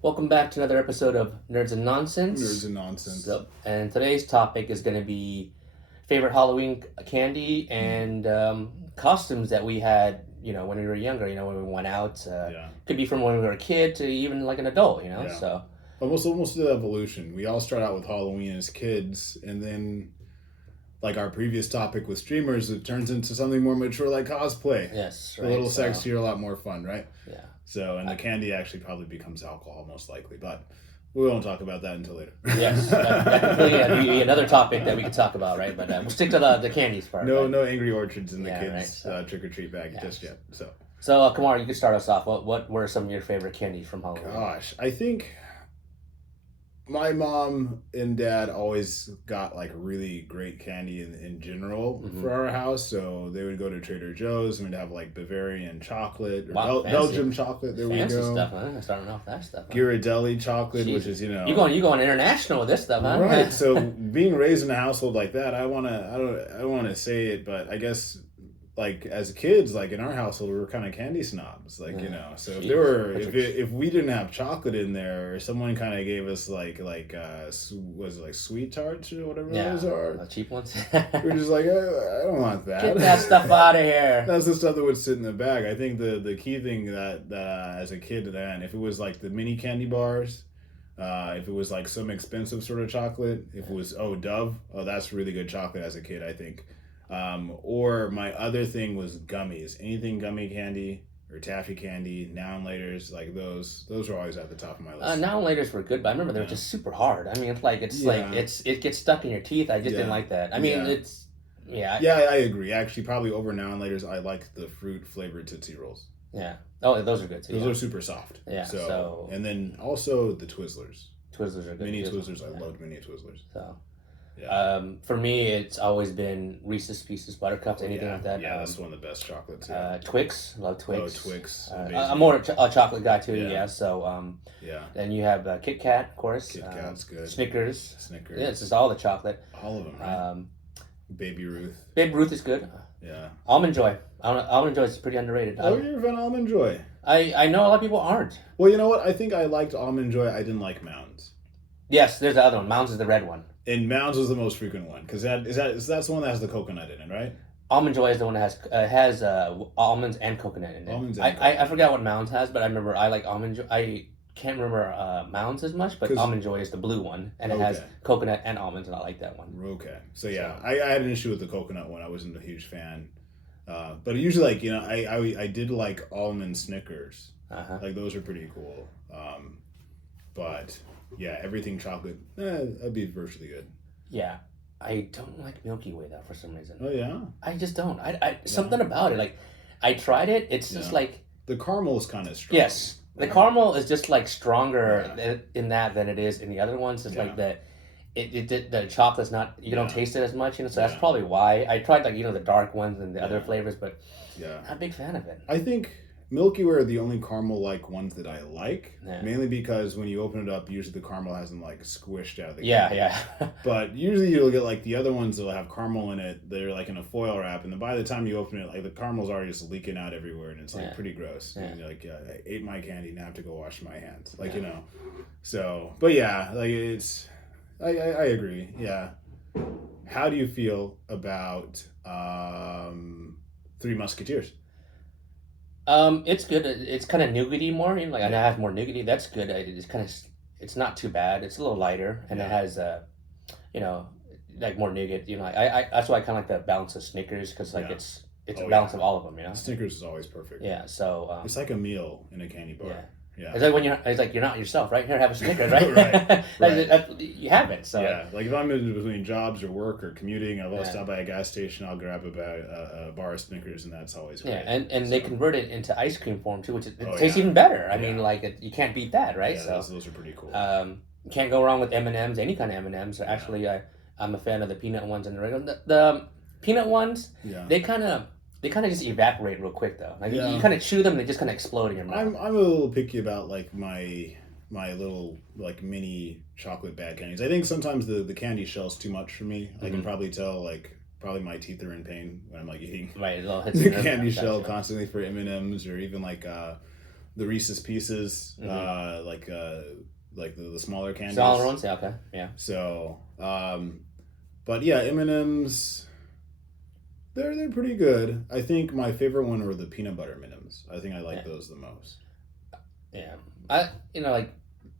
Welcome back to another episode of Nerds and Nonsense. Nerds and Nonsense. And today's topic is going to be favorite Halloween candy and costumes that we had, when we were younger, when we went out. Could be from when we were a kid to even like an adult, Yeah. So Almost the evolution. We all start out with Halloween as kids, and then, like our previous topic with streamers, it turns into something more mature like cosplay. Yes, right. A little sexier, a lot more fun, right? Yeah. So, and the candy actually probably becomes alcohol, most likely, but we won't talk about that until later. Yes, that be another topic that we could talk about, right? But we'll stick to the candies part. No, right? no Angry Orchards in the kids' right, so, trick or treat bag just yet. So Kumar, you can start us off. What were some of your favorite candies from Halloween? Gosh, I think my mom and dad always got like really great candy in general for our house. So they would go to Trader Joe's and we'd have like Bavarian chocolate or Belgium chocolate. There fancy we go. Stuff, huh? I started off that stuff. Huh? Ghirardelli chocolate, Jeez. which is you going international with this stuff, huh? Right. So being raised in a household like that, I don't want to say it, but I guess like as kids, like in our household, we were kind of candy snobs, like So if we didn't have chocolate in there, or someone kind of gave us was it like sweet tarts or whatever those are, the cheap ones. We're just like, I don't want that. Get that stuff out of here. That's the stuff that would sit in the bag. I think the key thing that as a kid then, if it was like the mini candy bars. If it was like some expensive sort of chocolate, if it was Dove, that's really good chocolate as a kid, I think. Or my other thing was gummies. Anything gummy candy or taffy candy, now and laters, like those were always at the top of my list. Now and laters were good, but I remember they were just super hard. I mean, it gets stuck in your teeth. I just didn't like that. I mean, I agree. Actually, probably over now and laters, I like the fruit flavored Tootsie Rolls. Yeah. Oh, those are good too. Those are super soft. Yeah. So and then also the Twizzlers. Twizzlers are good. Mini Twizzlers. I loved mini Twizzlers. So. Yeah. For me, it's always been Reese's Pieces, Buttercups, anything like that. Yeah, that's one of the best chocolates. Twix, love Twix. Oh, Twix. I'm more a chocolate guy too. Yeah. So Then you have Kit Kat, of course. Kit Kat's good. Snickers. Snickers. Yeah, it's just all the chocolate. All of them. Right? Baby Ruth. Baby Ruth is good. Yeah. Almond Joy. Almond Joy is pretty underrated. Oh, you're a fan of Almond Joy. I know a lot of people aren't. Well, you know what? I think I liked Almond Joy. I didn't like Mounds. Yes, there's the other one. Mounds is the red one. And Mounds was the most frequent one because that's the one that has the coconut in it, right? Almond Joy is the one that has almonds and coconut in it. Almonds I forgot what Mounds has, but I remember I like Almond Joy. I can't remember Mounds as much, but Almond Joy is the blue one, and it has coconut and almonds, and I like that one. Okay, so I had an issue with the coconut one. I wasn't a huge fan, but usually I did like almond Snickers. Like those are pretty cool. But yeah, everything chocolate, that'd be virtually good. Yeah, I don't like Milky Way though for some reason. Oh yeah, I just don't. Something about it. Like I tried it. It's just like the caramel is kind of strong. Yes, the caramel is just like stronger in that than it is in the other ones. It's like that. The chocolate's not. You don't taste it as much, So that's probably why I tried the dark ones and the other flavors, but not a big fan of it. I think Milky Way are the only caramel-like ones that I like, mainly because when you open it up, usually the caramel hasn't like squished out of the candy. Yeah. But usually you'll get like the other ones that'll have caramel in it. They're like in a foil wrap, and then by the time you open it, like the caramel's already just leaking out everywhere, and it's like pretty gross. Yeah. And you're like, I ate my candy, now I have to go wash my hands. So, but like it's, I agree. Yeah. How do you feel about Three Musketeers? It's good. It's kind of nougaty more. I know it has more nougaty. That's good. It's not too bad. It's a little lighter, and it has like more nougat. I that's why I kind of like the balance of Snickers because it's a balance of all of them. Snickers is always perfect. Yeah. So it's like a meal in a candy bar. Yeah. It's like you're not yourself, right? Here, have a Snickers, right? right. You have it. So like if I'm in between jobs or work or commuting, I'll stop by a gas station. I'll grab a bar of Snickers, and that's always great. Yeah, and they convert it into ice cream form too, which tastes even better. I mean, you can't beat that, right? Yeah, those are pretty cool. You can't go wrong with M&Ms, any kind of M&Ms. Actually, I'm a fan of the peanut ones and the regular. The peanut ones, they kind of just evaporate real quick though. Like you kind of chew them and they just kind of explode in your mouth. I'm a little picky about like my little like mini chocolate bag candies. I think sometimes the candy shell's too much for me. I can probably tell probably my teeth are in pain when I'm like eating the candy shell constantly for M&Ms or even like the Reese's Pieces, like the smaller candies. Smaller ones, yeah, okay, yeah. So, but yeah, M&Ms. They're pretty good. I think my favorite one were the peanut butter M&Ms. I think I like those the most. Yeah, I like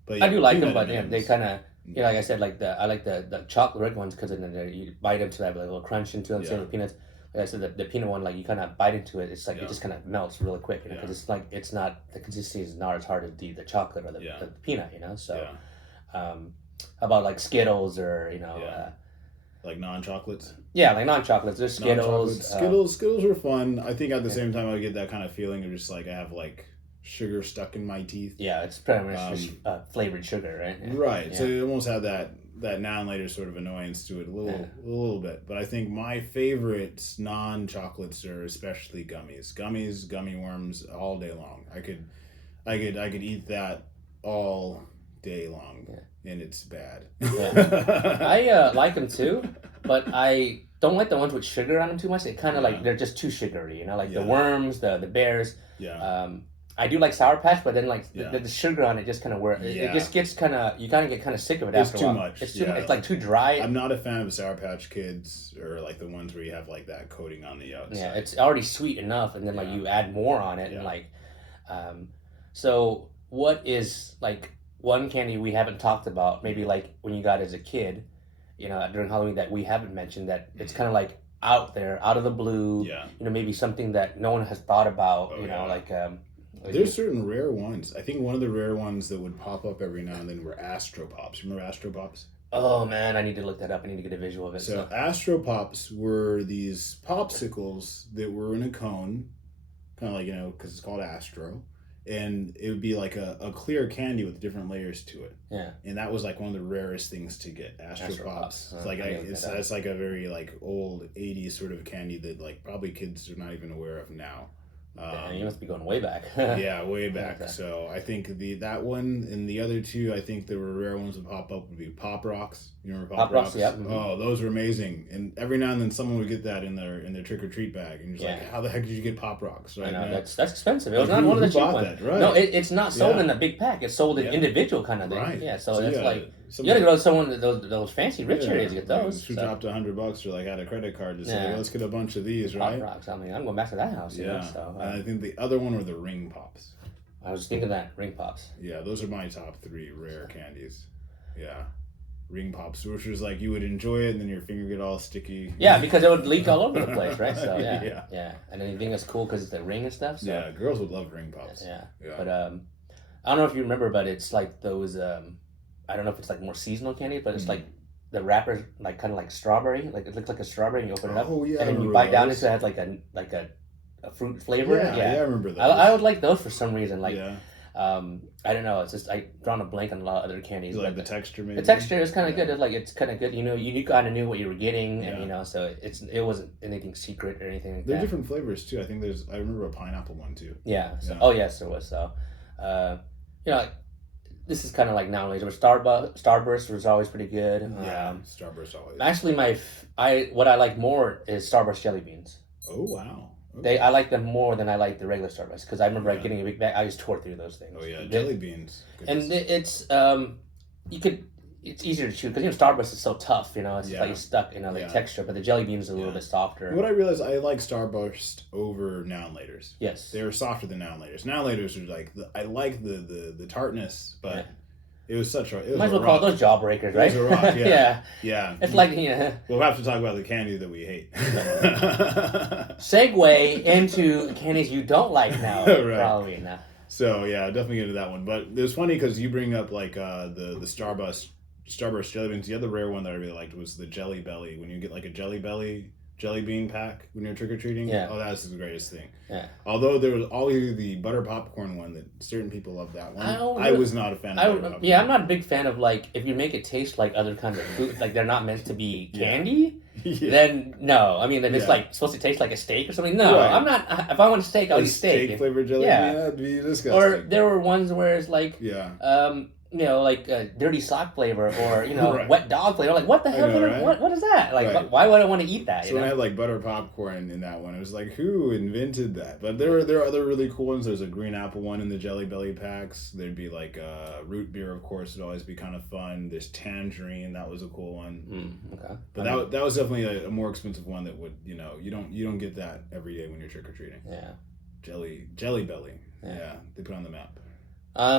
But I yeah, do like them, peanut but yeah, they M&Ms. kind of like I said, I like the chocolate red ones because then you bite into that, like a little crunch into them. Same with peanuts. Like I said, the peanut one, like you kind of bite into it, it's like it just kind of melts really quick, because it's like it's not the consistency is not as hard as the chocolate or the peanut, So, how about like Skittles or like non-chocolates? Yeah, like non-chocolates. There's Skittles. Skittles are fun. I think at the same time I get that kind of feeling of just like I have like sugar stuck in my teeth. Yeah, it's pretty much just flavored sugar, right? Yeah. Right. So it almost had that now and later sort of annoyance to it a little bit. But I think my favorites non-chocolates are especially gummies. Gummy worms all day long. I could eat that all day long, and it's bad. Yeah. I like them too, but I don't like the ones with sugar on them too much. It kind of like they're just too sugary, like the worms, the bears. Yeah. I do like Sour Patch, but then like the sugar on it just kind of works. It just gets kind of you kind of get kind of sick of it after a while. Much. It's too much. It's like too dry. I'm not a fan of Sour Patch Kids or like the ones where you have like that coating on the outside. Yeah, it's already sweet enough, and then like you add more on it, and like, so what is like one candy we haven't talked about? Maybe like when you got as a kid, during Halloween that we haven't mentioned that it's kind of like out there, out of the blue. Yeah. Maybe something that no one has thought about. Like. There's certain rare ones. I think one of the rare ones that would pop up every now and then were Astro Pops. Remember Astro Pops? Oh man, I need to look that up. I need to get a visual of it. So Astro Pops were these popsicles that were in a cone, kind of like, because it's called Astro. And it would be like a clear candy with different layers to it. Yeah. And that was like one of the rarest things to get. Astro Pops. It's like that's like a very like old 80s sort of candy that like probably kids are not even aware of now. You must be going way back. Yeah, way back. So I think that one and the other two, I think there were rare ones that pop up would be Pop Rocks. You remember Pop Rocks? Yep. Mm-hmm. Oh, those were amazing. And every now and then someone would get that in their trick or treat bag, and you're like, how the heck did you get Pop Rocks? Right? I know that's expensive. It was not one of the cheap ones. Right. No, it's not sold in a big pack. It's sold in individual kind of thing. Right. Yeah, so it's like you gotta go to someone those fancy rich areas to get those. Who dropped $100 or like had a credit card to say, let's get a bunch of these, right? Pop Rocks. I mean, I'm going back to that house. So and I think the other one were the Ring Pops. I was thinking that Ring Pops. Yeah, those are my top 3 rare candies. Yeah. Ring Pops, which was like you would enjoy it and then your finger get all sticky. Yeah, because it would leak all over the place, right? So yeah. And then you think it's cool because it's the ring and stuff. So. Yeah, girls would love Ring Pops. Yeah. But I don't know if you remember, but it's like those. I don't know if it's like more seasonal candy, but it's like the wrapper's like kind of like strawberry. Like it looks like a strawberry, and you open it up. Oh yeah. And then you bite down into it, it has like a fruit flavor. Yeah, I remember those. I would like those for some reason. Like. I don't know. It's just I've drawn a blank on a lot of other candies. You like the texture, maybe. The texture is kind of good. It's kind of good. You kind of knew what you were getting, and so it wasn't anything secret or anything like that. There are different flavors too. I think I remember a pineapple one too. Yeah. So, oh yes, there was. So, this is kind of like nowadays. But Starburst was always pretty good. Starburst always. Actually, what I like more is Starburst jelly beans. Oh wow. Okay. I like them more than I like the regular Starburst because I remember getting a big bag. I just tore through those things. Oh yeah, jelly beans. And it's it's easier to chew because Starburst is so tough. It's like stuck in the texture, but the jelly beans is a little bit softer. What I realized, I like Starburst over Now and Laters. Yes, they were softer than Now and Laters. Now and Laters are like I like the tartness, but. It was such a. Might as well call those jawbreakers, right? It was a rock, yeah. Yeah. It's like We'll have to talk about the candy that we hate. Segue into candies you don't like now. Right. Probably now. So yeah, definitely get into that one. But it was funny because you bring up like the Starburst jelly beans. The other rare one that I really liked was the Jelly Belly. When you get like a Jelly Belly jelly bean pack when you're trick-or-treating. Oh, that's the greatest thing. Although there was always the butter popcorn one that certain people love that one. I was not a fan of butter popcorn. I'm not a big fan of like if you make it taste like other kinds of food, like they're not meant to be candy. Then no, I mean then it's like supposed to taste like a steak or something. No, I'm not. If I want a steak, I'll eat steak. Steak flavored jelly bean, that'd be disgusting. Or there were ones where it's like like dirty sock flavor or Right. wet dog flavor. Like what the I hell? know, right? What is that? Like Right. why would I want to eat that? So when I had like butter popcorn in that one, it was like, who invented that? But there are other really cool ones. There's a green apple one in the Jelly Belly packs. There'd be like root beer, of course, would always be kind of fun. There's tangerine, that was a cool one. Okay. But that was definitely a more expensive one that would you don't get that every day when you're trick or treating. Yeah. Jelly Belly. Yeah, they put on the map.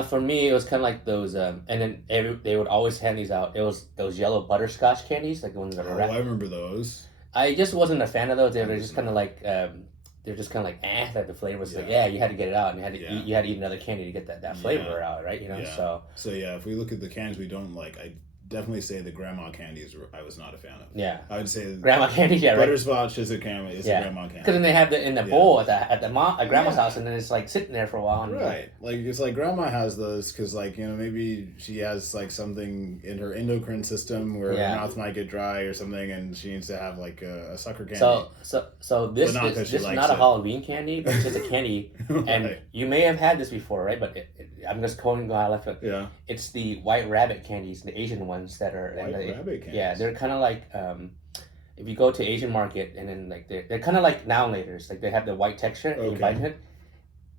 For me, it was kind of like those, and then they would always hand these out. It was those yellow butterscotch candies, like the ones that are Oh, wrapped. I remember those. I just wasn't a fan of those. They were just kind of like, they're just kind of like, that the flavor was like, you had to get it out, and you had to eat another candy to get that flavor out, right? So yeah, if we look at the candies we don't like, I definitely say the grandma candies I was not a fan of. Yeah. I would say grandma candy, yeah, right. Butterscotch is a grandma candy. Because then they have the in the bowl at grandma's house, and then it's like sitting there for a while. And, right. Like it's like grandma has those because like maybe she has like something in her endocrine system where her mouth might get dry or something, and she needs to have like a sucker candy. So this is not a Halloween candy, but it's just a candy, right. and you may have had this before, right? But I'm just quoting what I left it. Yeah. It's the white rabbit candies, the Asian ones that are rabbit candies. Yeah, they're kind of like if you go to Asian market and then like they're kind of like now laters, like they have the white texture. Okay. You bite it.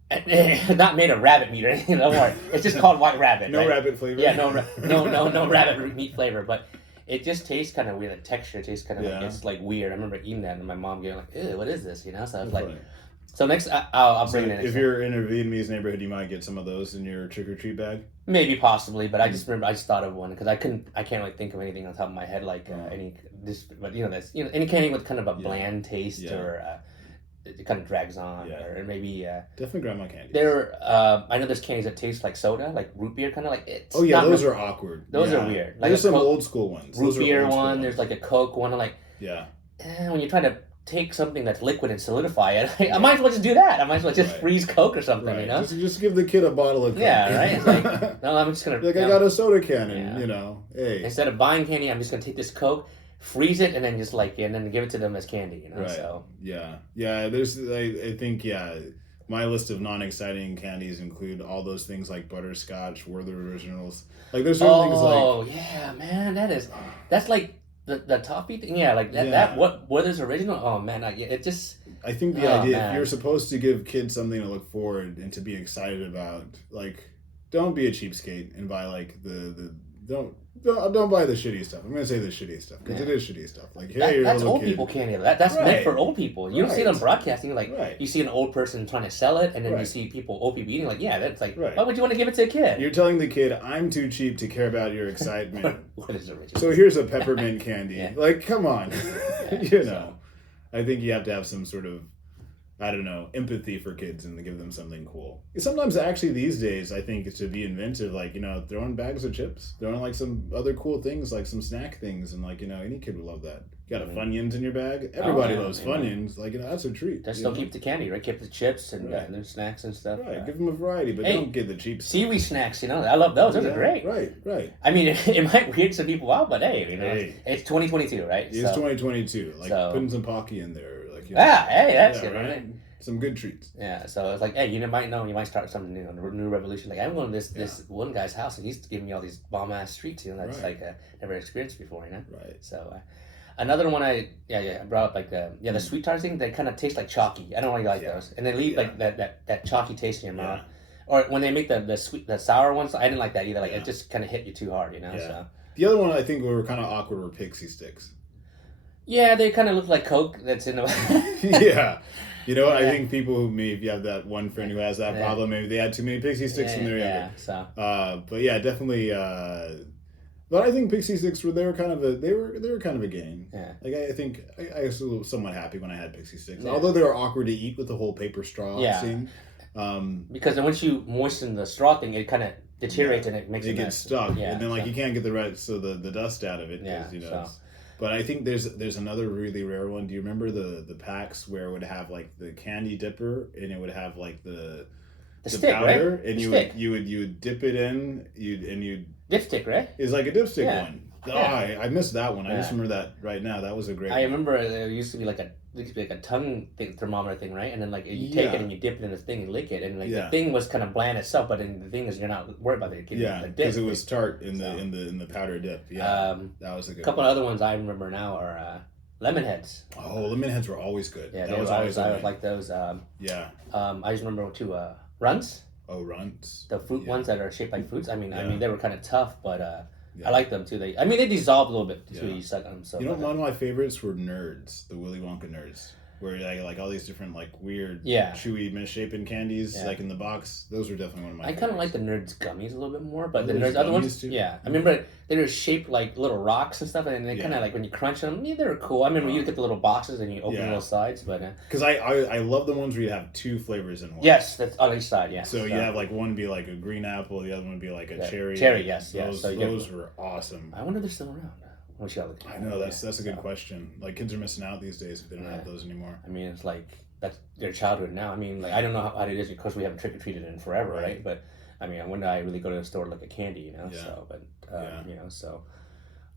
And it's not made of rabbit meat or anything. Don't worry. It's just called white rabbit. No right? rabbit flavor. Yeah, no rabbit meat flavor, but it just tastes kind of weird. The texture tastes kind of like it's like weird. I remember eating that and my mom getting like, "Ew, what is this?" So I was like. So next, I'll bring it in. If you're in a Vietnamese neighborhood, you might get some of those in your trick or treat bag. Maybe, possibly, but I just remember I just thought of one because I can't really think of anything on top of my head like but any candy with kind of a bland taste or it kind of drags on or maybe definitely grandma candy. I know there's candies that taste like soda, like root beer, kind of like it's. Oh yeah, those are awkward. Those are weird. Like there's some old school ones. Root beer one. There's like a Coke one. Like when you're trying to take something that's liquid and solidify it, I might as well just do that. I might as well just freeze Coke or something, Just give the kid a bottle of Coke. Yeah, right? It's like, no, I'm just going to... Like, I got a soda can hey. Instead of buying candy, I'm just going to take this Coke, freeze it, and then just and then give it to them as candy, Right. So... Yeah. There's, I think, my list of non-exciting candies include all those things like butterscotch, Werther originals. Like, there's certain things like... Oh, yeah, man, that's like... The toffee thing, like that. What is original? Oh man, it just. I think the idea if you're supposed to give kids something to look forward and to be excited about, like, don't be a cheapskate and buy like the don't buy the shitty stuff. I'm gonna say the shitty stuff because it is shitty stuff. Like, hey, that's old people candy. That's meant for old people. You don't see it on broadcasting. Like you see an old person trying to sell it, and then you see old people eating. Like, that's like, why would you want to give it to a kid? You're telling the kid, I'm too cheap to care about your excitement. What is original? So here's a peppermint candy. Like, come on, I think you have to have some sort of, I don't know, empathy for kids and to give them something cool. Sometimes, actually, these days, I think it's to be inventive, like, throwing bags of chips, throwing, like, some other cool things, like some snack things, and, like, any kid would love that. You got a Funyuns in your bag? Everybody loves Funyuns. Like, that's a treat. Just don't keep the candy, right? Keep the chips and the snacks and stuff. Right, give them a variety, but don't get the cheap stuff. Seaweed snacks, I love those. Those are great. Right. I mean, it might weird some people out, but hey, it's 2022, right? It's 2022. Like, putting some Pocky in there. Like, that's good, right? Some good treats. Yeah, so it's like, hey, you might start something new, a new revolution. Like, I'm going to this one guy's house, and he's giving me all these bomb ass treats, that's like never experienced before, Right. So, another one I brought up, like the sweet tarts thing. They kind of taste like chalky. I don't really like those, and they leave like that chalky taste in your mouth. Or when they make the sour ones, I didn't like that either. Like it just kind of hit you too hard, So the other one I think were kind of awkward were pixie sticks. Yeah, they kind of look like Coke that's in the. I think people who if you have that one friend who has that problem, maybe they had too many pixie sticks when they were younger. So. But yeah, definitely. But I think pixie sticks were kind of a game. Yeah. Like I think I was somewhat happy when I had pixie sticks, although they were awkward to eat with the whole paper straw scene. Because then once you moisten the straw thing, it kind of deteriorates and it makes it gets stuck, and then you can't get the rest of the dust out of it. But I think there's another really rare one. Do you remember the packs where it would have like the candy dipper and it would have like the stick, powder, right? and you would dip it in, you'd dipstick, right? It's like a dipstick one. I missed that one. I just remember that right now. That was a great. I remember there used to be like like a tongue thing, thermometer thing, right? And then like you take it Yeah, and you dip it in this thing and lick it, and like the yeah, thing was kind of bland itself, but then the thing is you're not worried about it getting yeah. a Because it dip. was tart in the So powder dip. Yeah, um, that was a a good couple one. of other ones I remember now are lemon heads. Oh, lemon heads were always good. Yeah, That they were was always always a I would win. like those. Yeah. I just remember too runs, Oh, runts. the fruit Yeah, ones that are shaped like fruits. I yeah, mean they were kind of tough, but I yeah, like them too. I mean they dissolve a little bit too. yeah. You suck on them, so You know, but one of my favorites were nerds, the Willy Wonka nerds, where like all these different like weird, yeah. chewy, misshapen candies Yeah. like in the box. Those were definitely one of my I kind of like favorites. the Nerds gummies a little bit more, but Oh, the there's Nerds other gummies ones, too. yeah. I Mm. remember they were shaped like little rocks and stuff, and they kind Yeah. of like when you crunch them, yeah, they were cool. I remember you Uh, get the little boxes and you open the yeah. little sides, but Because I love the ones where you have two flavors in one. yes, that's on each side, yes. So you have like one be like a green apple, the other one be like a yeah. cherry. Cherry, yes, yes. Those So you get, those were awesome. I wonder if they're still around. What you I know that's a good so, question. Like kids are missing out these days if they don't yeah. have those anymore. I mean, it's like that's their childhood now. I mean, like I don't know how it is. Of course, we haven't trick or treated in forever, Right. right? But I mean, when did I really go to the store to look at candy? You know, Yeah. so but Yeah. you know, so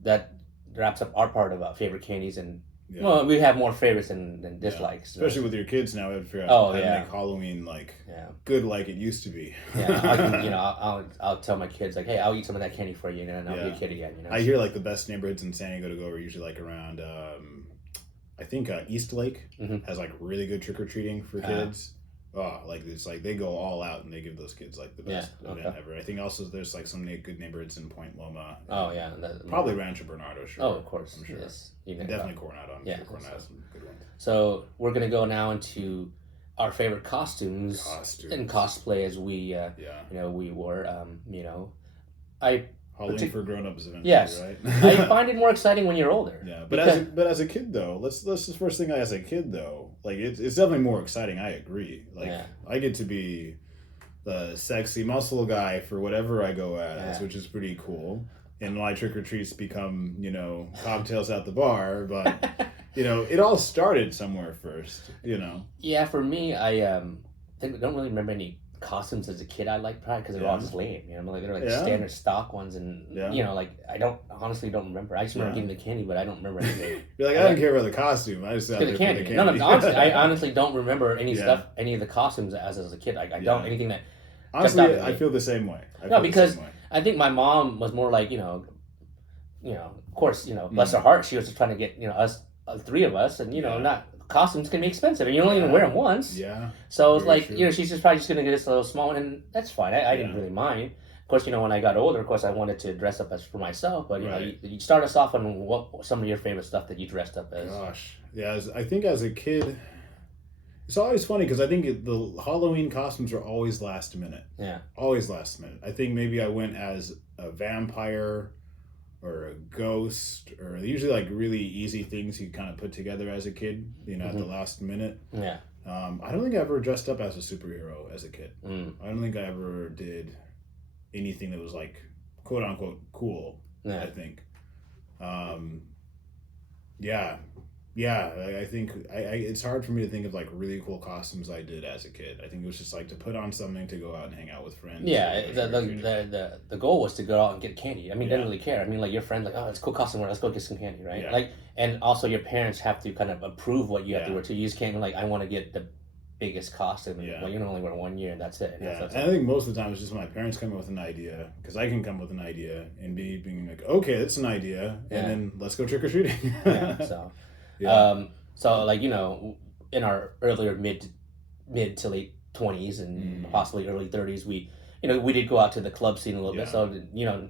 that wraps up our part about favorite candies and. Yeah. Well, we have more favorites than Yeah. dislikes. Especially with your kids now, we have to figure out Oh, how to yeah. make Halloween like yeah, good like it used to be. yeah. I can, you know, I'll tell my kids like, hey, I'll eat some of that candy for you, and then I'll be Yeah. a kid again. You know. I hear like the best neighborhoods in San Diego to go are usually like around. I think East Lake Mhm. has like really good trick or treating for kids. Oh, like it's like they go all out and they give those kids like the best Yeah, event okay. ever. I think also there's like some good neighborhoods in Point Loma. Oh yeah, Probably Rancho Bernardo, sure. Oh, of course. I'm sure. Yes, you And can definitely Coronado. I'm Yeah, sure Coronado has some good ones. So we're gonna go now into our favorite costumes and cosplay as we, Yeah. you know, we were, you know, I Halloween for grown-ups eventually, yes, right? I find it more exciting when you're older. Yeah, but because, as a kid though, let's the first thing as a kid though, like it's definitely more exciting. I agree. Like Yeah. I get to be the sexy muscle guy for whatever I go as, Yeah. which is pretty cool. And my trick or treats become cocktails at the bar, but it all started somewhere first. yeah, for me, I don't really remember any costumes as a kid I liked probably because they're all Yeah. just lame. You know, like they're like Yeah. standard stock ones, and Yeah. you know, like I don't honestly don't remember. I just remember Yeah. getting the candy, but I don't remember anything. You're like I don't care about the costume. I just out For there the for candy. the No, candy. no, honestly, I honestly don't remember any Yeah. stuff, any of the costumes as a kid. I Yeah. don't anything that. Honestly, jumped out at I me. feel the same way. I No, feel the because same way. I think my mom was more like of course, bless her heart, she was just trying to get us three of us, and Yeah. not costumes can be expensive, and you only even wear them once. Yeah. So it's Very like true. she's just probably just gonna get us a little small one, and that's fine. I didn't Yeah. really mind. Of course, when I got older, of course, I wanted to dress up as for myself. But Right. you start us off on what some of your favorite stuff that you dressed up as. Gosh, yeah. I think as a kid, it's always funny because I think the Halloween costumes are always last minute. Yeah. Always last minute. I think maybe I went as a vampire or a ghost, or usually like really easy things you kind of put together as a kid. At the last minute. Yeah. I don't think I ever dressed up as a superhero as a kid. Mm. I don't think I ever did anything that was like quote unquote cool. Yeah. I think. Yeah. I think it's hard for me to think of like really cool costumes I did as a kid. I think it was just like to put on something to go out and hang out with friends. Yeah, or go trick-or-treating. the goal was to go out and get candy. I mean, Yeah. didn't really care. I mean, like your friends, like, oh, it's a cool costume. Let's go get some candy, right? Yeah. Like, and also your parents have to kind of approve what you have to Yeah. wear too. You just can't be like, I want to get the biggest costume. And, Yeah. well, you can only wear 1 year, and that's it. Yeah, That's and I think most of the time it's just my parents come up with an idea, because I can come with an idea and being like, okay, that's an idea, and Yeah. then let's go trick or treating. yeah. So, Yeah. so like in our earlier mid to late 20s and possibly early 30s, we did go out to the club scene a little bit. Yeah. So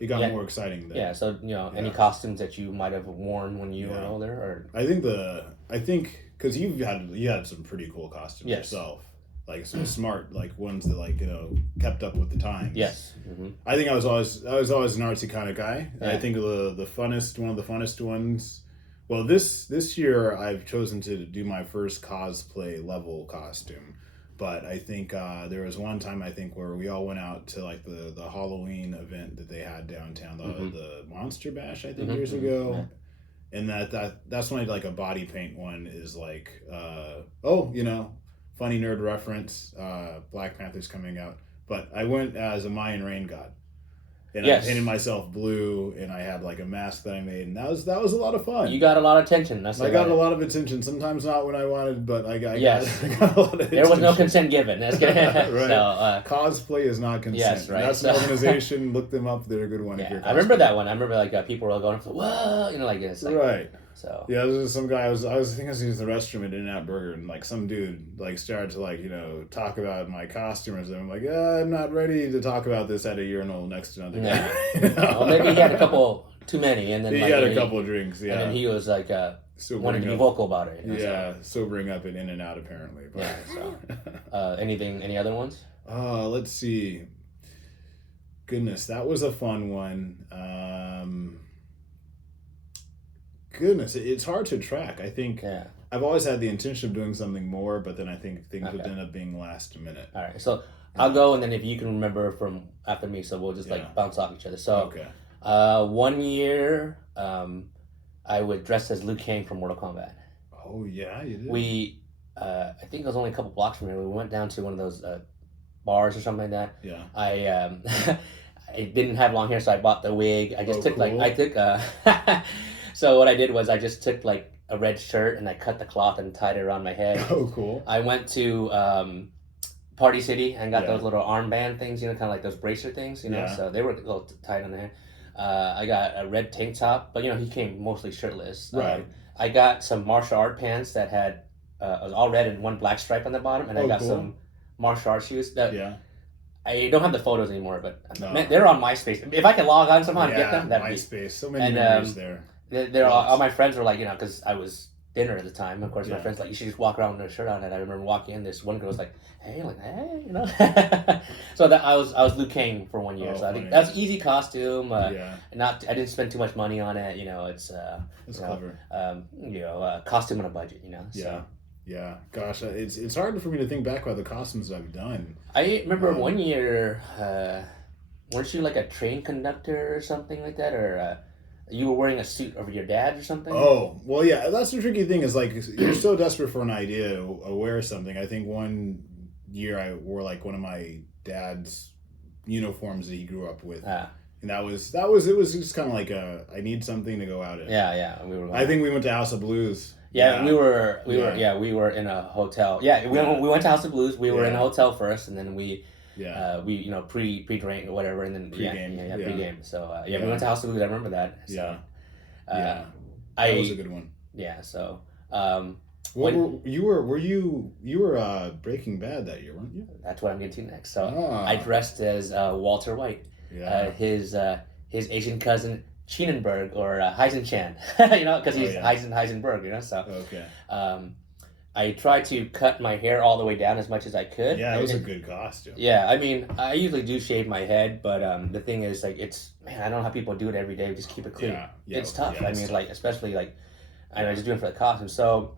It got yeah, more exciting then. yeah. So any Yeah. costumes that you might have worn when you were Yeah. older, or I think because you had some pretty cool costumes Yes. yourself, like some smart like ones that kept up with the times. yes. Mm-hmm. I think I was always an artsy kind of guy. Yeah. I think one of the funnest ones. Well, this year I've chosen to do my first cosplay level costume, but I think there was one time I think where we all went out to like the Halloween event that they had downtown, the Monster Bash I think years ago, and that's when I did like a body paint one is like funny nerd reference, Black Panther's coming out, but I went as a Mayan rain god. and I Yes. painted myself blue, and I had like a mask that I made, and that was a lot of fun. You got a lot of attention. That's I about got a it. lot of attention. Sometimes not when I wanted, but Yes. I got a lot of There was no attention. consent given. That's good. Right. So, Cosplay is not consent. yes, right. That's an organization. Look them up. They're a good one if yeah, you're. I remember cosplaying. that one. I remember like people were going, whoa, like it's like Right. so. Yeah, there was some guy. I think I was using the restroom at In-N-Out Burger, and like some dude like started to like talk about my costume or something. I'm like, I'm not ready to talk about this at a urinal next to another guy. Well, maybe he had a couple too many, and then He like, had a couple of drinks. Yeah, and then he was like wanted to be up, vocal about it. Yeah, sobering up at In-N-Out apparently. But. Yeah. So, any other ones? Let's see. Goodness, that was a fun one. Goodness, it's hard to track. I think Yeah. I've always had the intention of doing something more, but then I think things would Okay. end up being last minute. All right. So I'll go, and then if you can remember from after me, so we'll just Yeah. like bounce off each other. So, Okay. 1 year, I would dress as Liu Kang from Mortal Kombat. Oh yeah, you did. I think it was only a couple blocks from here. We went down to one of those bars or something like that. Yeah. I didn't have long hair, so I bought the wig. I just took cool. so what I did was I just took like a red shirt and I cut the cloth and tied it around my head. Oh, cool. I went to Party City and got Yeah. those little armband things, kind of like those bracelet things, Yeah. so they were a little tight on the head. I got a red tank top, but he came mostly shirtless. Right. I got some martial art pants that had it was all red and one black stripe on the bottom, and I got cool. some martial art shoes that Yeah. I don't have the photos anymore, but No. man, they're on MySpace. If I can log on somehow and Yeah. get them, that'd be. MySpace. So many And, memories there. They're all Yes. my friends were like, because I was thinner at the time. Of course, my Yeah. friends like, you should just walk around with a shirt on. And I remember walking in, this one girl was like, hey, like, hey, so that I was Liu Kang for 1 year. Oh, so I think funny. that's an easy costume. Yeah. I didn't spend too much money on it. It's That's clever. costume on a budget. So. Yeah. Yeah. Gosh, it's hard for me to think back about the costumes I've done. I remember 1 year, weren't you like a train conductor or something like that? Or you were wearing a suit over your dad or something? Oh, well, yeah, that's the tricky thing is like you're so desperate for an idea to wear something. I think 1 year I wore like one of my dad's uniforms that he grew up with. And it was just kind of like I need something to go out in. Yeah, we were. I think we went to House of Blues. Yeah, we were in a hotel. Yeah, we went to House of Blues. We were in a hotel first, and then we pre-drink or whatever, and then Pre-game. pre-game. So we went to House of Blues. I remember that. So, that was a good one. Yeah. So you were Breaking Bad that year, weren't you? that's what I'm getting to next. So I dressed as Walter White. Yeah. His Asian cousin Chinenberg or Heisenchan, because he's Heisenberg, So Okay. I tried to cut my hair all the way down as much as I could. Yeah, it was a good costume. Yeah, I mean, I usually do shave my head, but the thing is, like, I don't know how people do it every day. Just keep it clean. Yeah, It's tough. yeah, I it's mean, tough. like, especially like, I know, just doing it for the costume. So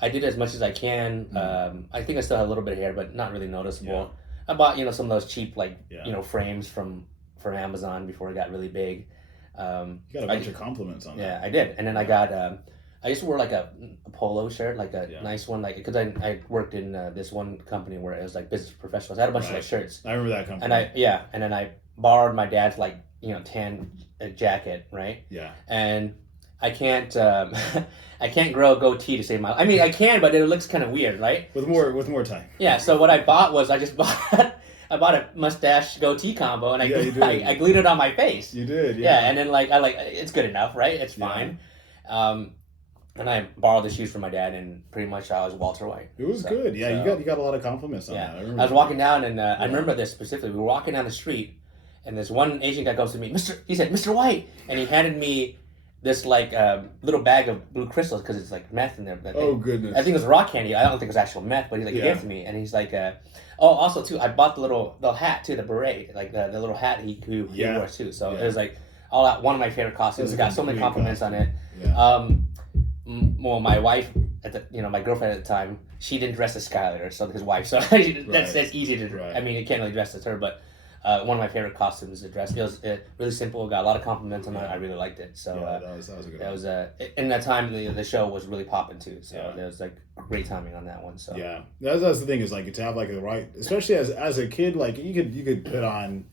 I did as much as I can. I think I still have a little bit of hair, but not really noticeable. Yeah. I bought some of those cheap Yeah. frames from Amazon before it got really big. You got a bunch of compliments on that. Yeah, I did, and then I got. I just wore like a polo shirt, like a Yeah. nice one, like because I worked in this one company where it was like business professionals. I had a bunch of Right. like shirts, I remember that company. and then I borrowed my dad's like tan jacket, right? Yeah. And I can't I can't grow a goatee to save my. I mean, I can, but it looks kind of weird, right? With more time. Yeah. So what I bought was I just bought. I bought a mustache goatee combo, and Yeah, you did. I glued it on my face. You did. Yeah, and then it's good enough, right? It's fine. And I borrowed the shoes from my dad, and pretty much I was Walter White. It was good. Yeah, so- you got a lot of compliments on Yeah, that. I remember was that. walking down, and I remember this specifically. We were walking down the street, and this one Asian guy goes to me, He said, "Mr. White," and he handed me this like little bag of blue crystals because it's like meth in there. Oh goodness. I think it was rock candy. I don't think it was actual meth, but he's like, he gave it to me, and he's like, also too, I bought the hat too, the beret, like the little hat he wears too. So it was like all out, one of my favorite costumes. It got so many compliments on it. Yeah. Well, my wife my girlfriend at the time, she didn't dress as Skylar, so his wife. So that's easy to. Right. I mean, you can't really dress as her, but. One of my favorite costumes to dress. It was really simple. Got a lot of compliments on it. I really liked it. So that was a good one. that was in that time the show was really popping too. So Yeah. there was like great timing on that one. So Yeah, that's the thing is like to have like the right, especially as a kid, like you could put on,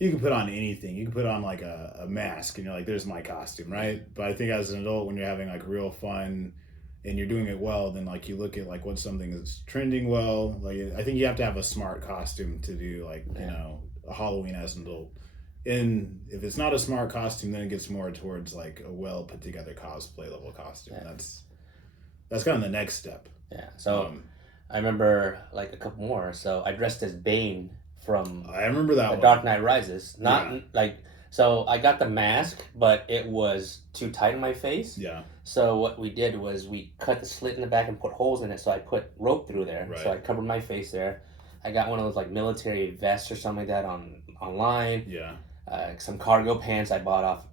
you can put on anything. You can put on like a mask, and you're like, "There's my costume," right? But I think as an adult, when you're having like real fun and you're doing it well, then like you look at like what something is trending well. Like I think you have to have a smart costume to do like a Halloween as an adult. And if it's not a smart costume, then it gets more towards like a well put together cosplay level costume. Yeah. That's kind of the next step. Yeah. So I remember like a couple more. So I dressed as Bane from I remember that The one. Dark Knight Rises. Not like so I got the mask, but it was too tight on my face. Yeah. So what we did was we cut the slit in the back and put holes in it. So I put rope through there. Right. So I covered my face there. I got one of those like military vests or something like that online. Yeah. Some cargo pants I bought off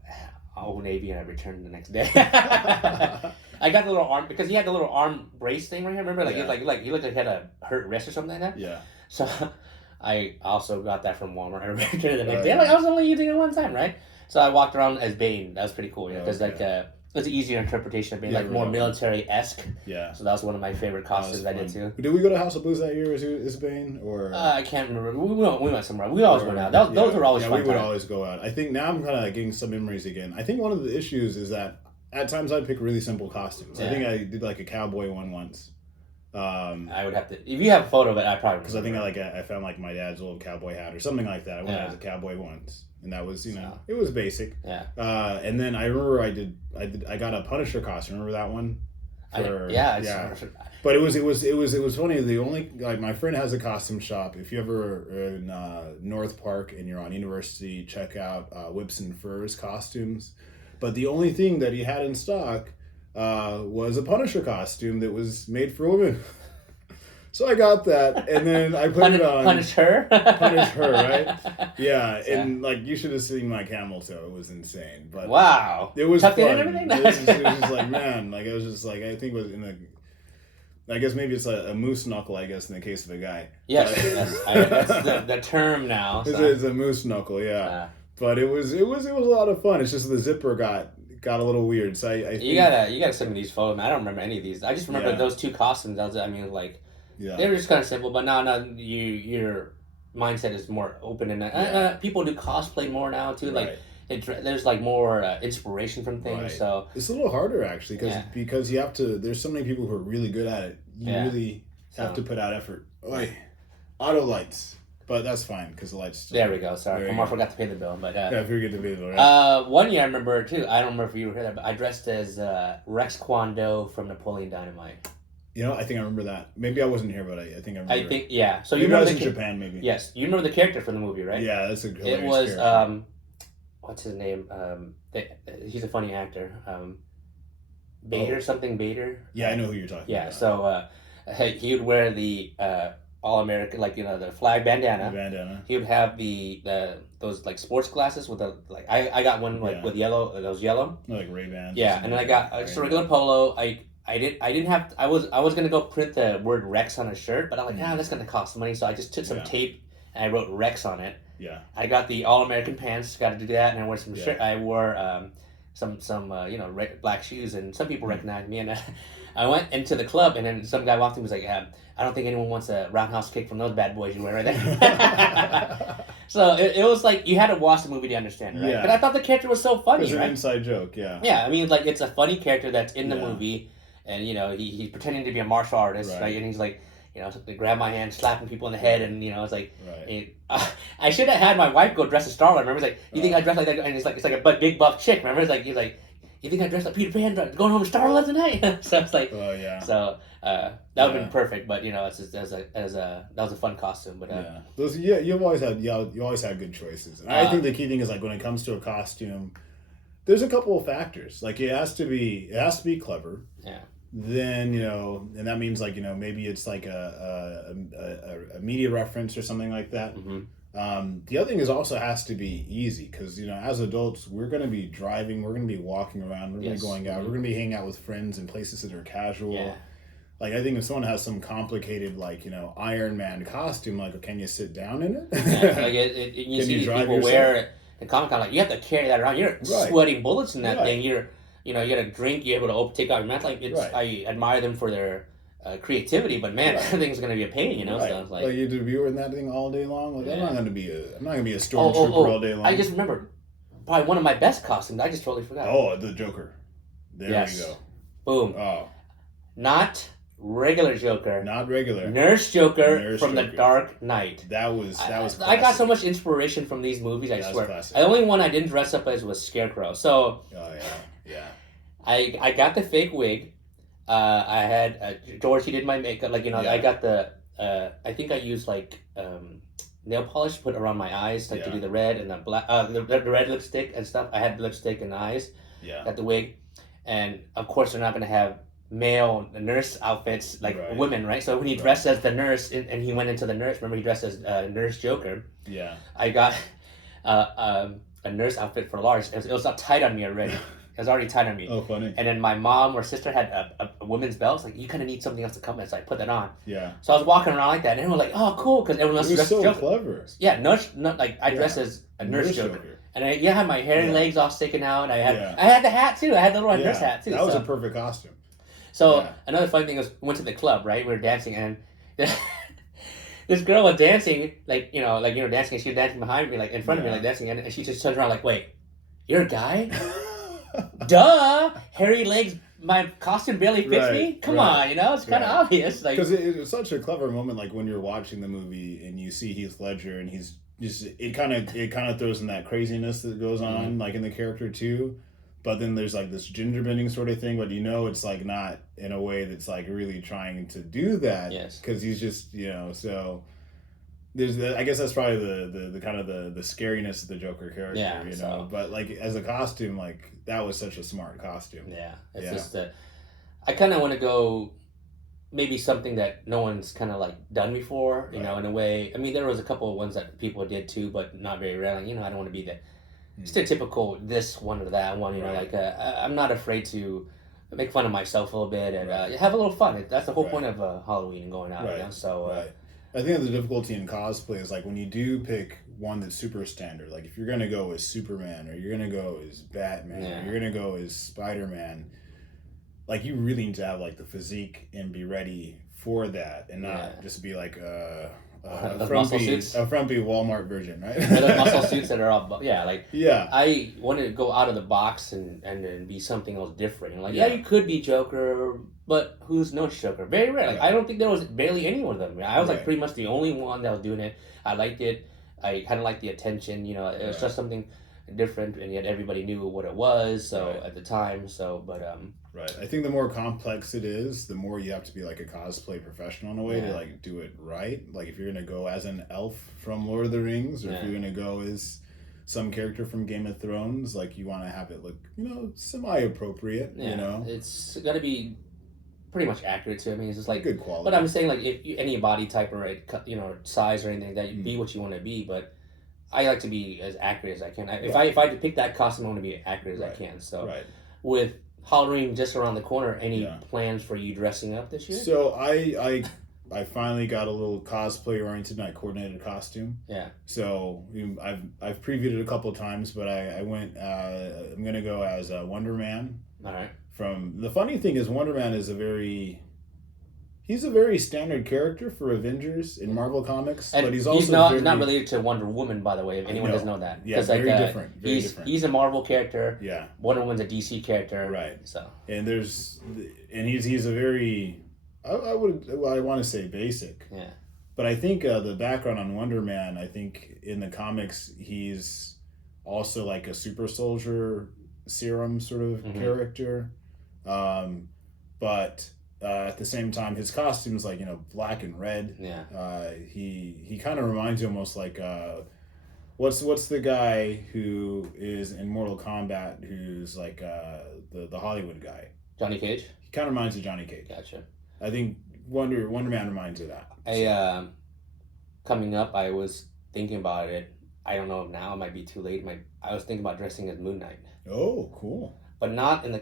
Old Navy and I returned the next day. I got the little arm because he had the little arm brace thing right here. Remember, like he looked like he had a hurt wrist or something like that. Yeah. So I also got that from Walmart. I returned it the next day. Like I was only using it one time, right? So I walked around as Bane. That was pretty cool, because like it's an easier interpretation of being like more military-esque. Yeah. So that was one of my favorite costumes I did too. Did we go to House of Blues that year? Is Bane or? I can't remember. We went somewhere. We always went out. Those were always fun. We would always go out. I think now I'm kind of getting some memories again. I think one of the issues is that at times I'd pick really simple costumes. I think I did like a cowboy one once. I would have to. If you have a photo of it, I probably because I think I found like my dad's old cowboy hat or something like that. I went as a cowboy once, and that was it was basic. Yeah. And then I remember I got a Punisher costume. Remember that one? But it was funny. The only like my friend has a costume shop. If you ever are in North Park and you're on University, check out Whips and Furs costumes. But the only thing that he had in stock was a Punisher costume that was made for women. So I got that, and then I put it on. Punish her? Punish her, right? Yeah, and like you should have seen my camel toe. It was insane. But wow. It was Tucked fun. in and everything? It was just like, man, like I was just like, I think it was in the, I guess maybe it's a moose knuckle, I guess, in the case of a guy. Yes, that's the term now. So. It's a moose knuckle, yeah. But it was a lot of fun. It's just the zipper got a little weird. So I think, you gotta send me these photos. I don't remember any of these. I just remember those two costumes. They were just kind of simple. But now your mindset is more open, and people do cosplay more now too. Like there's like more inspiration from things. Right. So it's a little harder actually because you have to. There's so many people who are really good at it. You really have to put out effort. Auto lights. But that's fine because the lights. There we go. Sorry, Omar forgot to pay the bill. But I forget to pay the bill. Right? One year I remember too. I don't remember if you were here, but I dressed as Rex Kwon Do from Napoleon Dynamite. I think I remember that. Maybe I wasn't here, but I think I remember. I think yeah. So maybe you remember I was in Japan, maybe. Yes, you remember the character from the movie, right? Yeah, that's a hilarious It was character. What's his name? He's a funny actor. Bader something Bader. Yeah, I know who you're talking about. Yeah, so he would wear the all American, like the flag bandana. The bandana. He would have those like sports glasses with the like. I got one with yellow. Those yellow. Like Ray-Bans. Yeah, and then I got just a regular polo. I didn't have. I was gonna go print the word Rex on a shirt, but I'm like, that's gonna cost money. So I just took some tape and I wrote Rex on it. Yeah. I got the all American pants. Got to do that, and I wore some shirt. I wore some black shoes, and some people recognized me. And I went into the club, and then some guy walked in and was like, I don't think anyone wants a roundhouse kick from those bad boys you wear right there. So it was like you had to watch the movie to understand it, right? Yeah. But I thought the character was so funny. It was an inside joke, yeah. Yeah, I mean, like it's a funny character that's in the movie, and he's pretending to be a martial artist, right? And he's like, they grab my hand, slapping people in the head, and it's like, I should have had my wife go dress as Star-Lord. Remember, it's like, you think I dress like that? And it's like a big buff chick. Remember, he's like, you think I dressed like Peter Pan going home with Star-Lord tonight? So it's like, so that would have been perfect. But it's just that was a fun costume. But those you always had good choices. And I think the key thing is like when it comes to a costume, there's a couple of factors. Like it has to be clever. Yeah. Then and that means like maybe it's like a media reference or something like that. Mm-hmm. The other thing is also has to be easy because as adults we're going to be driving, we're going to be walking around, we're going to be going out, we're going to be hanging out with friends in places that are casual. Yeah. Like I think if someone has some complicated like Iron Man costume, like can you sit down in it? Yeah, like you see these people wear it in Comic-Con, like you have to carry that around. You're sweating bullets in that thing. You got to drink. You're able to take out your mask. Like I admire them for their creativity, but man, Right. that thing's gonna be a pain, you know. Right. So it's Like you devouring that thing all day long. Like Yeah. I'm not gonna be a stormtrooper all day long. I just remembered probably one of my best costumes. I just totally forgot. Oh, the Joker. There Yes. you go. Boom. Oh, Not regular Joker. not regular. Nurse Joker Nurse from Joker. The Dark Knight. That was I got so classic. much inspiration from these movies. I That's swear. classic. The only one I didn't dress up as was Scarecrow. So Oh yeah. I got the fake wig. I had George. He did my makeup. Like Yeah. I got the. I think I used like nail polish to put around my eyes, like to Yeah. do the red and the black. The red lipstick and stuff. I had lipstick in the eyes. Yeah. Got the wig, and of course they're not gonna have male nurse outfits like Right. women, right? So when he dressed as the nurse and he went into the nurse, remember he dressed as Nurse Joker. Yeah. I got a nurse outfit for Lars. It was up tight on me already. It was already tight on me. Oh, funny. And then my mom or sister had a women's belt. It's like, you kind of need something else to come in. So I put that on. Yeah. So I was walking around like that. And everyone was like, oh, cool. Because everyone else It was dressed so Joker. clever. Yeah, like I dressed as a Nurse Joker. And I had my hair and Yeah. legs all sticking out. And I Yeah. had the hat too. I had the little nurse hat too. That was so. a perfect costume. So Yeah. another funny thing was, we went to the club, right? We were dancing, and this girl was dancing, dancing, and she was dancing behind me, like in front of me, like dancing, and she just turns around, like, "Wait, you're a guy? Duh! Hairy legs. My costume barely fits me. Come on, it's kind of obvious, like because it was such a clever moment, like when you're watching the movie and you see Heath Ledger, and he's just it kind of throws in that craziness that goes on, like in the character too. But then there's like this ginger bending sort of thing, but it's like not in a way that's like really trying to do that. Yes. Because he's just so there's I guess that's probably the kind of the scariness of the Joker character, Yeah, But like as a costume, like that was such a smart costume. Yeah, it's just I kind of want to go maybe something that no one's kind of like done before, in a way. I mean, there was a couple of ones that people did too, but not very rare. Like, I don't want to be the stereotypical this one or that one. Right. I'm not afraid to make fun of myself a little bit and have a little fun. That's the whole point of Halloween and going out. Right. So. Right. I think the difficulty in cosplay is like when you do pick one that's super standard, like if you're gonna go as Superman or you're gonna go as Batman or you're gonna go as Spider-Man, like you really need to have like the physique and be ready for that and not just be like a frumpy Walmart version, right? Those muscle suits that are all yeah. I want to go out of the box and be something else different. You could be Joker, but who's no Joker? Very rare. I don't think there was barely any one of them. I was like pretty much the only one that was doing it. I liked it. I kind of liked the attention. It was just something different, and yet everybody knew what it was. So at the time, Right. I think the more complex it is, the more you have to be like a cosplay professional in a way to like do it right. Like if you're gonna go as an elf from Lord of the Rings, or if you're gonna go as some character from Game of Thrones, like you want to have it look, semi-appropriate. It's got to be pretty much accurate too. I mean, it's just like good quality. But I'm saying, like, if any body type or size or anything, that you be what you want to be. But I like to be as accurate as I can. If I pick that costume, I want to be accurate as I can. So with Halloween just around the corner, any plans for you dressing up this year? So I finally got a little cosplay oriented, and I coordinated a costume. Yeah. So I've previewed it a couple of times, but I went. I'm gonna go as Wonder Man. All right. The funny thing is, Wonder Man is he's a very standard character for Avengers in Marvel Comics, and but he's also he's not related to Wonder Woman, by the way. If anyone doesn't know that, yeah, very different. Very different. He's a Marvel character. Yeah, Wonder Woman's a DC character. Right. So he's a very I want to say basic. Yeah. But I think the background on Wonder Man, I think in the comics he's also like a super soldier serum sort of character. But at the same time, his costume's like black and red. Yeah. He kind of reminds you almost like what's the guy who is in Mortal Kombat who's like the Hollywood guy? Johnny Cage. He kind of reminds you of Johnny Cage. Gotcha. I think Wonder Man reminds you of that. Coming up, I was thinking about it. I don't know if now it might be too late. I was thinking about dressing as Moon Knight. Oh, cool. But not in the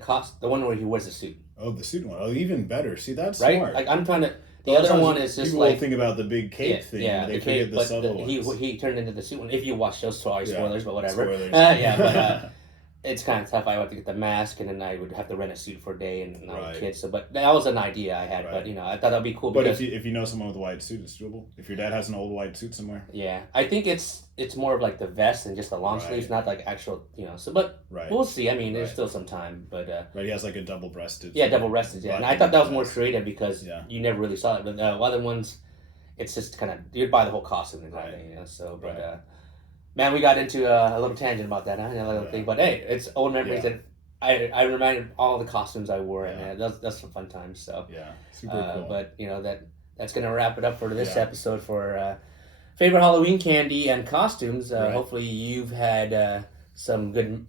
one where he wears the suit. Oh, the suit one. Oh, even better. See, that's right. Smart. Like I'm trying to. The other one is just people like think about the big cape thing. Yeah, they the cape, forget the but subtle ones. He turned into the suit one. If you watch those, sorry, spoilers, but whatever. Spoilers. But it's kind of tough. I would have to get the mask, and then I would have to rent a suit for a day, and I have Right. kids. So, but that was an idea I had. Right. But I thought that'd be cool But because if you know someone with a white suit, it's doable. If your dad has an old white suit somewhere. yeah, I think it's more of like the vest and just the long Right. sleeves, not like actual. So, but Right. we'll see. I mean, there's Right. still some time, but Right. He has like a double breasted. yeah, double rested. Yeah, and I thought that was more creative because Yeah. you never really saw it. But other ones, it's just kind of you'd buy the whole costume and Right. everything. So, Right. but man, we got into a little tangent about that, huh? A little Yeah. thing, but hey, it's old memories Yeah. that I reminded all the costumes I wore, Yeah. and that's some fun times. So, Yeah. Super cool. but that's gonna wrap it up for this Yeah. episode for favorite Halloween candy and costumes. Right. Hopefully, you've had some good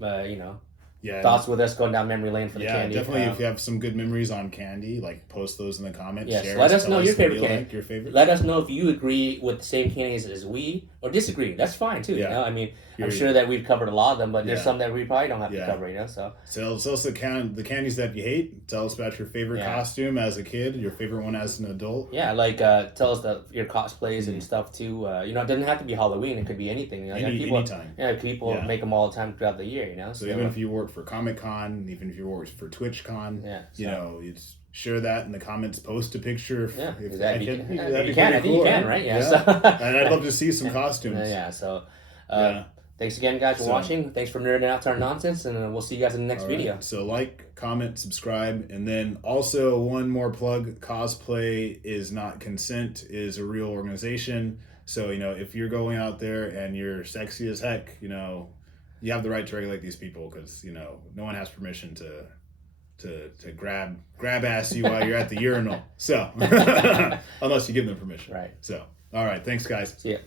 Yeah. thoughts with us going down memory lane for the Yeah, candy. definitely. If you have some good memories on candy, like post those in the comments. Yes, Share let us tell know your what favorite you candy. like, your favorite. Let us know if you agree with the same candies as we or disagree. That's fine too. Yeah. I mean, I'm You're- sure that we've covered a lot of them, but there's Yeah. some that we probably don't have to Yeah. cover. So Tell us the candies that you hate. Tell us about your favorite Yeah. costume as a kid, your favorite one as an adult. yeah, like tell us your cosplays and stuff too. It doesn't have to be Halloween. It could be anything. Anytime. Yeah, people Yeah. make them all the time throughout the year. So even if you work for Comic Con, even if you work for TwitchCon, Yeah, you just share that in the comments. Post a picture. Yeah, If exactly. that'd You be can. pretty I think you cool, can, right? Yeah. So, And I'd love to see some costumes. yeah. So, Yeah. thanks again, guys, for So- watching. Thanks for nerding out to our nonsense, and we'll see you guys in the next All right. video. So like, comment, subscribe, and then also one more plug: Cosplay is not consent is a real organization. So if you're going out there and you're sexy as heck, you have the right to regulate these people because no one has permission to grab ass you while you're at the urinal. So unless you give them permission. Right. So all right, thanks guys. See ya.